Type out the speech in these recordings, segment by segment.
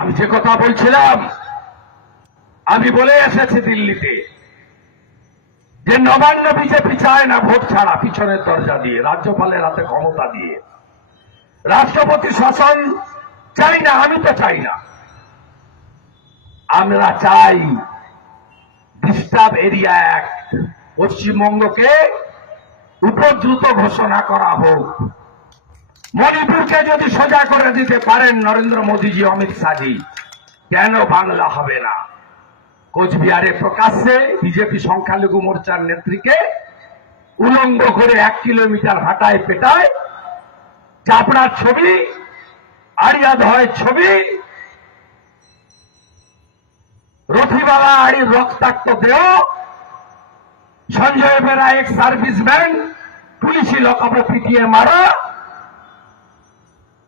আমি যে কথা বলছিলাম, আমি বলে এসেছি দিল্লিতে যে নবান্ন বিজেপি চায় না ভোট ছাড়া পিছনের দরজা দিয়ে, রাজ্যপালের হাতে ক্ষমতা দিয়ে। রাষ্ট্রপতি শাসন চাই না, আমি তো চাই না। আমরা চাই ডিস্টার্ব এরিয়া অ্যাক্ট পশ্চিমবঙ্গকে উপদ্রুত ঘোষণা করা হোক। মণিপুরকে যদি সোজা করে দিতে পারেন নরেন্দ্র মোদীজি, অমিত শাহজি, কেন বাংলা হবে না? কোচবিহারে প্রকাশ্যে বিজেপি সংখ্যালঘু মোর্চার নেত্রীকে উলঙ্গ করে এক কিলোমিটার হাঁটায় পেটায় চাপড়ার ছবি আরিয়া ধয়ের ছবি, রথিবালা আড়ির রক্তাক্ত দেহ, সঞ্জয় বেরা এক সার্ভিসম্যান, পুলিশি লকআপে পিটিয়ে মারা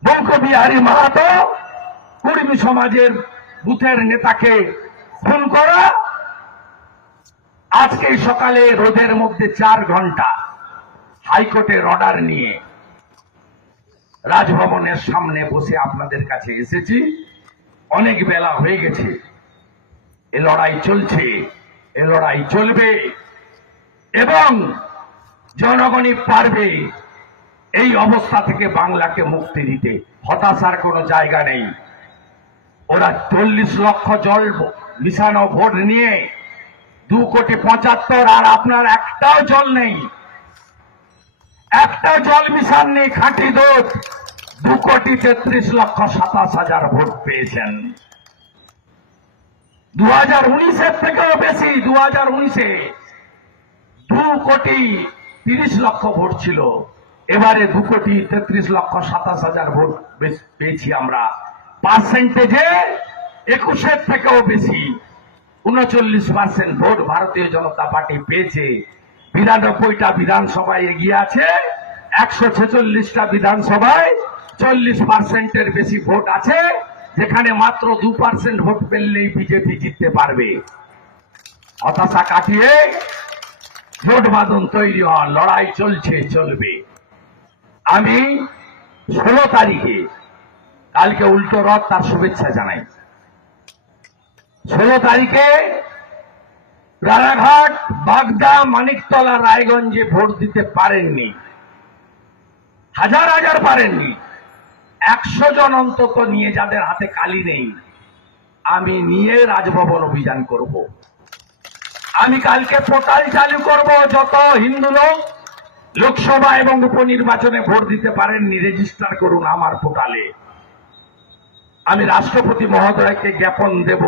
বঙ্কবিহারী মাহাতো কুর্মী সমাজের বুথের নেতাকে খুন করা। আজকে সকালে রোদের মধ্যে চার ঘণ্টা হাইকোর্টের অর্ডার নিয়ে রাজভবনের সামনে বসে আপনাদের কাছে এসেছি। অনেক বেলা হয়ে গেছে। এ লড়াই চলছে, এ লড়াই চলবে এবং জনগণই পারবে এই অবস্থা থেকে বাংলাকে মুক্তি দিতে হতাশার কোনো জায়গা নেই। ওরা চল্লিশ লক্ষ জল মিশানো ভোট নিয়ে দু কোটি পঁচাত্তর আর আপনার একটাও জল নেই। একটা জল মিশান নেই, খাঁটি দুধ দু কোটি তেত্রিশ লক্ষ সাতাশ হাজার ভোট পেয়েছেন। দু হাজার উনিশের থেকেও বেশি, দু হাজার উনিশে দু কোটি তিরিশ লক্ষ ভোট ছিল। এবারে দু কোটি তেত্রিশ লক্ষ সাতাশ হাজার ভোট পেয়েছি আমরা। পার্সেন্টেজে একুশের থেকেও বেশি, উনচল্লিশ পার্সেন্ট ভোট ভারতীয় জনতা পার্টি পেয়েছে। বিরানব্বইটা বিধানসভায় এগিয়ে আছে, একশো ছেচল্লিশটা বিধানসভায় চল্লিশ পার্সেন্টের বেশি ভোট আছে, যেখানে মাত্র দু পার্সেন্ট ভোট পেলেই বিজেপি জিততে পারবে। হতাশা কাটিয়ে জোট বাঁধন তৈরি হন লড়াই চলছে, চলবে। আমি ষোলো তারিখে কালকে উল্টো রথ তার শুভেচ্ছা জানাই। ষোলো তারিখে রানাঘাট, বাগদা, মানিকতলা, রায়গঞ্জে ভোট দিতে পারেননি। হাজার হাজার পারেননি। একশো জন অন্তত নিয়ে যাদের হাতে কালি নেই, আমি নিয়ে রাজভবন অভিযান করব। আমি কালকে পোর্টাল চালু করব যত হিন্দু লোক লোকসভা এবং উপনির্বাচনে ভোট দিতে পারেননি রেজিস্টার করুন আমার পোর্টালে। আমি রাষ্ট্রপতি মহোদয়কে জ্ঞাপন দেব।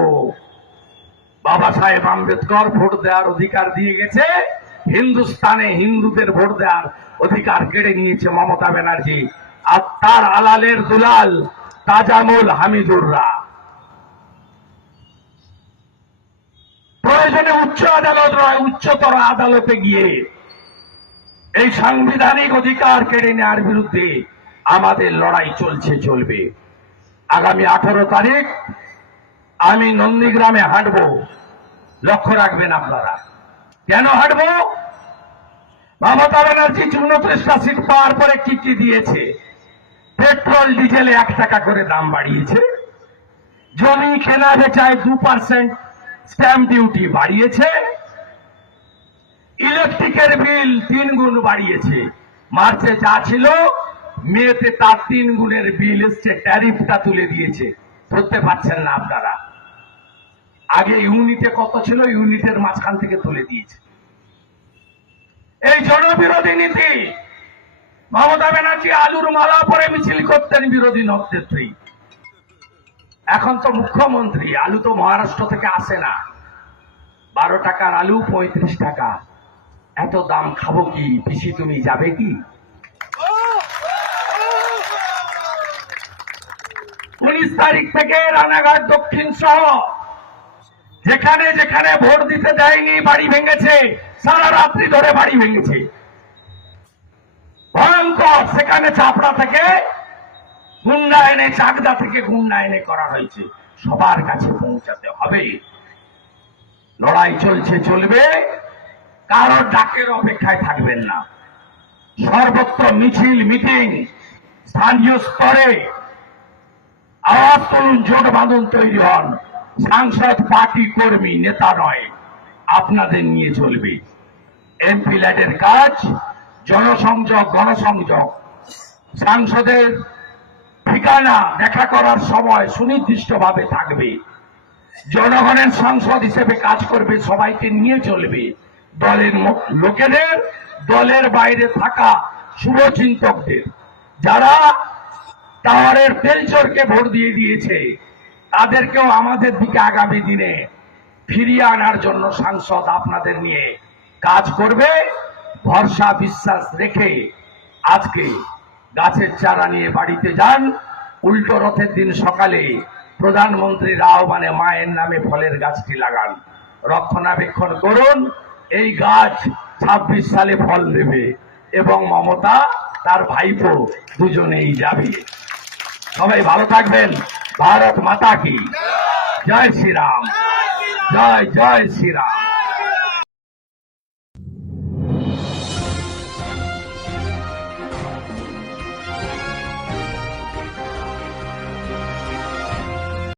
বাবা সাহেব আম্বেদকর ভোট দেওয়ার অধিকার দিয়ে গেছে। হিন্দুস্তানে হিন্দুদের ভোট দেওয়ার অধিকার কেড়ে নিয়েছে মমতা ব্যানার্জি। আর তার আলালের দুলাল তাজামুল হামিদুররা। প্রয়োজনে উচ্চ আদালত নয়, উচ্চতর আদালতে গিয়ে এই সাংবিধানিক অধিকার কেড়ে নেওয়ার বিরুদ্ধে আমাদের লড়াই চলছে, চলবে। আগামী আঠারো তারিখ আমি নন্দীগ্রামে হাঁটবো। লক্ষ্য রাখবেন আপনারা। কেন হাঁটবো? মমতা ব্যানার্জি উনত্রিশটা সিট পাওয়ার পরে কি কি দিয়েছে? পেট্রোল, ডিজেলে এক টাকা করে দাম বাড়িয়েছে। জমি, কেনা, বেচায় দু পার্সেন্ট স্ট্যাম্প ডিউটি বাড়িয়েছে। ইলেকট্রিকের বিল তিন গুণ বাড়িয়েছে। মার্চে যা ছিল মেয়েতে তার তিন গুণের বিল এসছে, ট্যারিফটা তুলে দিয়েছে। ধরতে পারছেন না আপনারা। আগে ইউনিটে কত ছিল, ইউনিটের মাঝখান থেকে তুলে দিয়েছে। এই জনবিরোধী নীতি, মমতা ব্যানার্জি আলুর মালা পরে মিছিল করতেন বিরোধী নেত্রী। এখন তো মুখ্যমন্ত্রী, আলু তো মহারাষ্ট্র থেকে আসে না। বারো টাকার আলু, পঁয়ত্রিশ টাকা। এত দাম খাব কি? পিসি, তুমি যাবে কি? উনিশ তারিখ থেকে রানাঘাট দক্ষিণ সহ, যেখানে যেখানে ভোট দিতে দেয়নি, বাড়ি ভেঙেছে, সারা রাত্রি ধরে বাড়ি ভেঙেছে। ভয়ঙ্কর, সেখানে চাপড়া থেকে গুন্ডা এনে, চাকদা থেকে গুন্ডা এনে করা হয়েছে। সবার কাছে পৌঁছাতে হবে। লড়াই চলছে, চলবে। কারোর ডাকের অপেক্ষায় থাকবেন না। সর্বত্র মিছিল, মিটিং, স্থানীয় স্তরে আওয়াজ তুলুন, জোট বাঁধন, তৈরি হন। সাংসদ, পার্টি কর্মী, নেতা নয়, আপনাদের নিয়ে চলবে। এমপি ল্যাডের কাজ, জনসংযোগ, গণসংযোগ। সাংসদের ঠিকানা দেখা করার সময় সুনির্দিষ্টভাবে থাকবে। জনগণের সংসদ হিসেবে কাজ করবে, সবাইকে নিয়ে চলবে। দলের লোকেদের, দলের বাইরে থাকা শুভচিন্তকদের যারা টাওয়ারের তেলচোরকে ভোট দিয়ে দিয়েছে, তাদেরকেও আমাদের দিকে আগামী দিনে ফিরিয়ে আনার জন্য সাংসদ আপনাদের নিয়ে কাজ করবে। ভরসা, বিশ্বাস রেখে আজকে গাছের চারা নিয়ে বাড়িতে যান। উল্টো রথের দিন সকালে প্রধানমন্ত্রীর আহ্বানে মায়ের নামে ফলের গাছটি লাগান। রক্ষণাবেক্ষণ করুন। এই গাছ ছাব্বিশ সালে ফল দেবে এবং মমতা তার ভাইপো দুজনেই যাবে। সবাই ভালো থাকবেন। ভারত মাতা কি? জয় শ্রীরাম। জয় জয় শ্রীরাম।